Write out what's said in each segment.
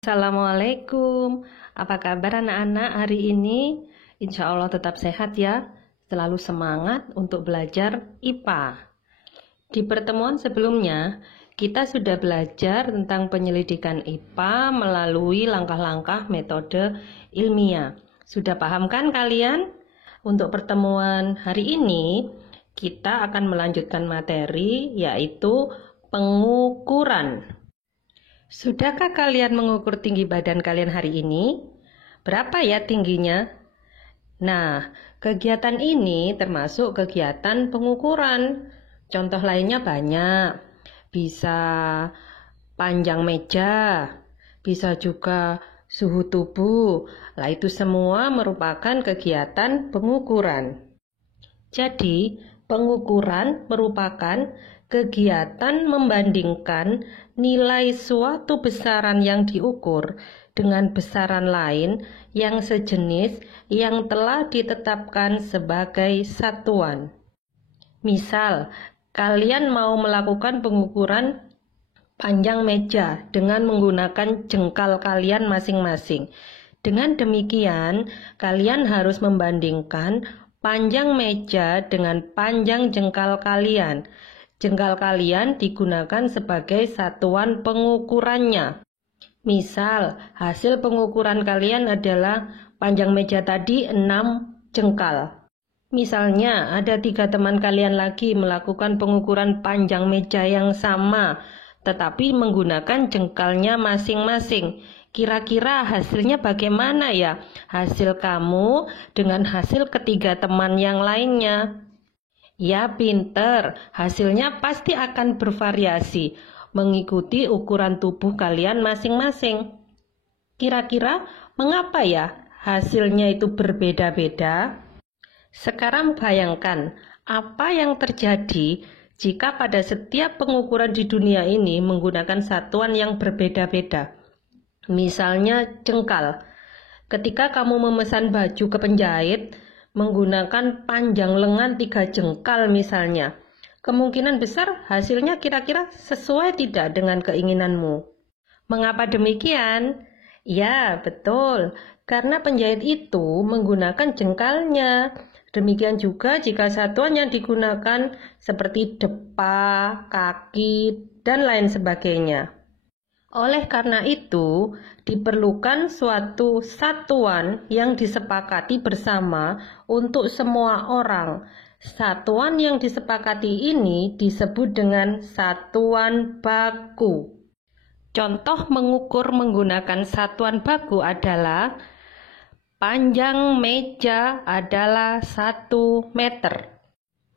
Assalamualaikum, apa kabar anak-anak hari ini? Insya Allah tetap sehat ya, selalu semangat untuk belajar IPA. Di pertemuan sebelumnya, kita sudah belajar tentang penyelidikan IPA melalui langkah-langkah metode ilmiah. Sudah paham kan kalian? Untuk pertemuan hari ini, kita akan melanjutkan materi yaitu pengukuran. Sudahkah kalian mengukur tinggi badan kalian hari ini? Berapa ya tingginya? Nah, kegiatan ini termasuk kegiatan pengukuran. Contoh lainnya banyak. Bisa panjang meja, bisa juga suhu tubuh. Lah itu semua merupakan kegiatan pengukuran. Jadi, pengukuran merupakan kegiatan membandingkan nilai suatu besaran yang diukur dengan besaran lain yang sejenis yang telah ditetapkan sebagai satuan. Misal, kalian mau melakukan pengukuran panjang meja dengan menggunakan jengkal kalian masing-masing. Dengan demikian, kalian harus membandingkan panjang meja dengan panjang jengkal kalian. Jengkal kalian digunakan sebagai satuan pengukurannya. Misal, hasil pengukuran kalian adalah panjang meja tadi 6 jengkal. Misalnya, ada 3 teman kalian lagi melakukan pengukuran panjang meja yang sama, tetapi menggunakan jengkalnya masing-masing. Kira-kira hasilnya bagaimana ya? Hasil kamu dengan hasil ketiga teman yang lainnya. Ya pinter, hasilnya pasti akan bervariasi, mengikuti ukuran tubuh kalian masing-masing. Kira-kira mengapa ya hasilnya itu berbeda-beda? Sekarang bayangkan, apa yang terjadi jika pada setiap pengukuran di dunia ini menggunakan satuan yang berbeda-beda? Misalnya jengkal. Ketika kamu memesan baju ke penjahit, menggunakan panjang lengan 3 jengkal misalnya, kemungkinan besar hasilnya kira-kira sesuai tidak dengan keinginanmu. Mengapa demikian? Ya, betul, karena penjahit itu menggunakan jengkalnya. Demikian juga jika satuan yang digunakan seperti depa, kaki, dan lain sebagainya. Oleh karena itu, diperlukan suatu satuan yang disepakati bersama untuk semua orang. Satuan yang disepakati ini disebut dengan satuan baku. Contoh mengukur menggunakan satuan baku adalah panjang meja adalah 1 meter.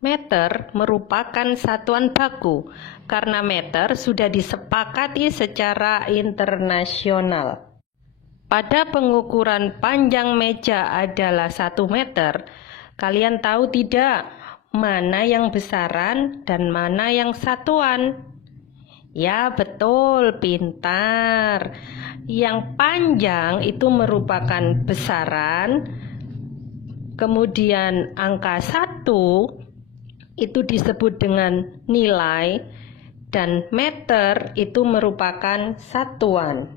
Meter merupakan satuan baku karena meter sudah disepakati secara internasional. Pada pengukuran panjang meja adalah 1 meter, kalian tahu tidak mana yang besaran dan mana yang satuan? Ya betul, pintar. Yang panjang itu merupakan besaran, kemudian angka 1 itu disebut dengan nilai, dan meter itu merupakan satuan.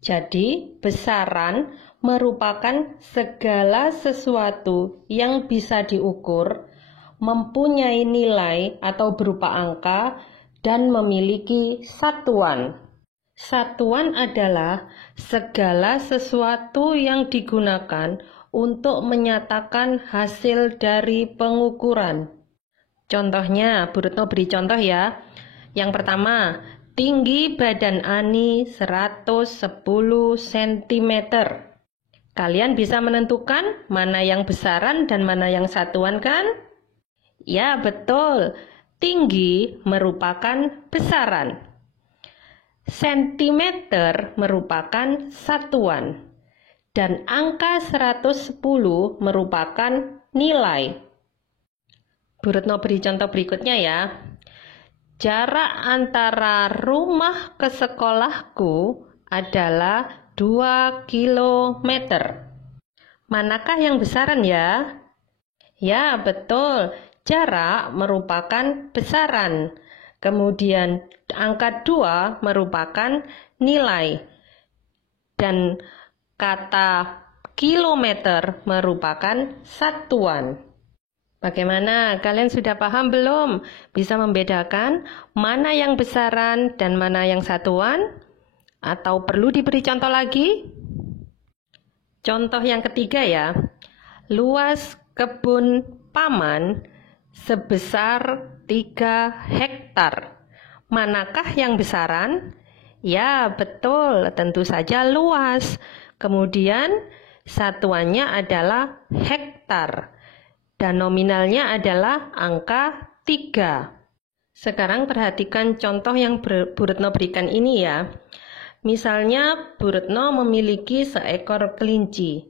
Jadi, besaran merupakan segala sesuatu yang bisa diukur, mempunyai nilai atau berupa angka, dan memiliki satuan. Satuan adalah segala sesuatu yang digunakan untuk menyatakan hasil dari pengukuran. Contohnya, Bu Retno beri contoh ya. Yang pertama, tinggi badan Ani 110 cm. Kalian bisa menentukan mana yang besaran dan mana yang satuan kan? Ya, betul. Tinggi merupakan besaran. Sentimeter merupakan satuan. Dan angka 110 merupakan nilai. Bu Retno beri contoh berikutnya ya. Jarak antara rumah ke sekolahku adalah 2 kilometer. Manakah yang besaran ya? Ya, betul. Jarak merupakan besaran. Kemudian angka 2 merupakan nilai. dan kata kilometer merupakan satuan. Bagaimana? Kalian sudah paham belum? Bisa membedakan mana yang besaran dan mana yang satuan? Atau perlu diberi contoh lagi? Contoh yang ketiga ya. Luas kebun paman sebesar 3 hektar. Manakah yang besaran? Ya, betul, tentu saja luas. Kemudian satuannya adalah hektar dan nominalnya adalah angka 3. Sekarang perhatikan contoh yang Bu Retno berikan ini ya. Misalnya Bu Retno memiliki seekor kelinci.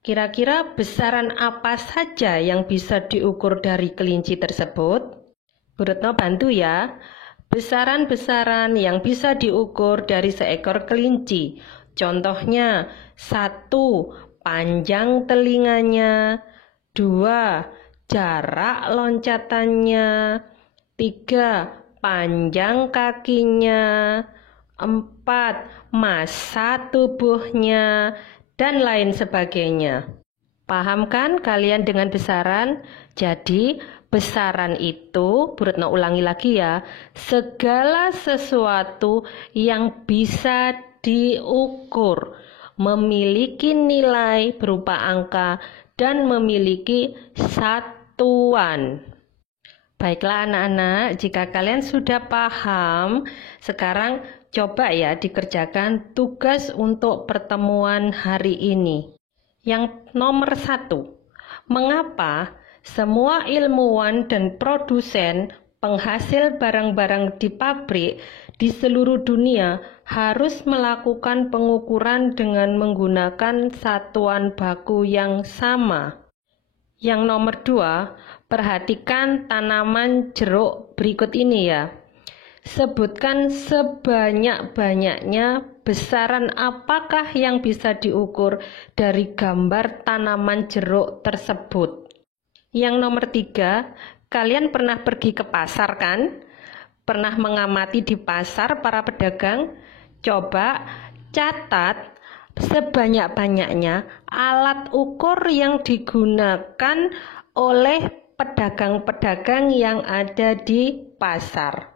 Kira-kira besaran apa saja yang bisa diukur dari kelinci tersebut? Bu Retno bantu ya. Besaran-besaran yang bisa diukur dari seekor kelinci. Contohnya, 1. Panjang telinganya, 2. Jarak loncatannya, 3. Panjang kakinya, 4. Massa tubuhnya, dan lain sebagainya. Paham kan kalian dengan besaran? Jadi, besaran itu, Bu Retno ulangi lagi ya, segala sesuatu yang bisa diukur, memiliki nilai berupa angka, dan memiliki satuan. Baiklah anak-anak, jika kalian sudah paham, sekarang coba ya dikerjakan tugas untuk pertemuan hari ini. Yang nomor 1, mengapa semua ilmuwan dan produsen penghasil barang-barang di pabrik di seluruh dunia harus melakukan pengukuran dengan menggunakan satuan baku yang sama? Yang nomor 2, perhatikan tanaman jeruk berikut ini ya. Sebutkan sebanyak-banyaknya besaran apakah yang bisa diukur dari gambar tanaman jeruk tersebut. Yang nomor 3, kalian pernah pergi ke pasar kan? Pernah mengamati di pasar para pedagang? Coba catat sebanyak-banyaknya alat ukur yang digunakan oleh pedagang-pedagang yang ada di pasar.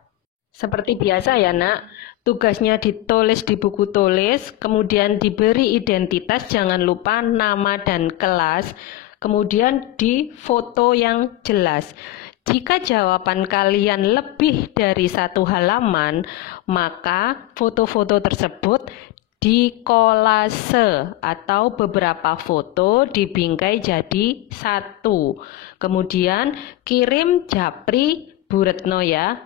Seperti biasa ya nak, tugasnya ditulis di buku tulis, kemudian diberi identitas, jangan lupa nama dan kelas, kemudian di foto yang jelas. Jika jawaban kalian lebih dari 1 halaman, maka foto-foto tersebut dikolase atau beberapa foto dibingkai jadi 1. Kemudian kirim japri Bu Retno ya.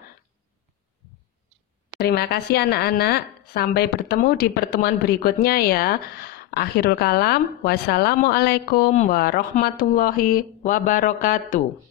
Terima kasih anak-anak. Sampai bertemu di pertemuan berikutnya ya. Akhirul kalam. Wassalamualaikum warahmatullahi wabarakatuh.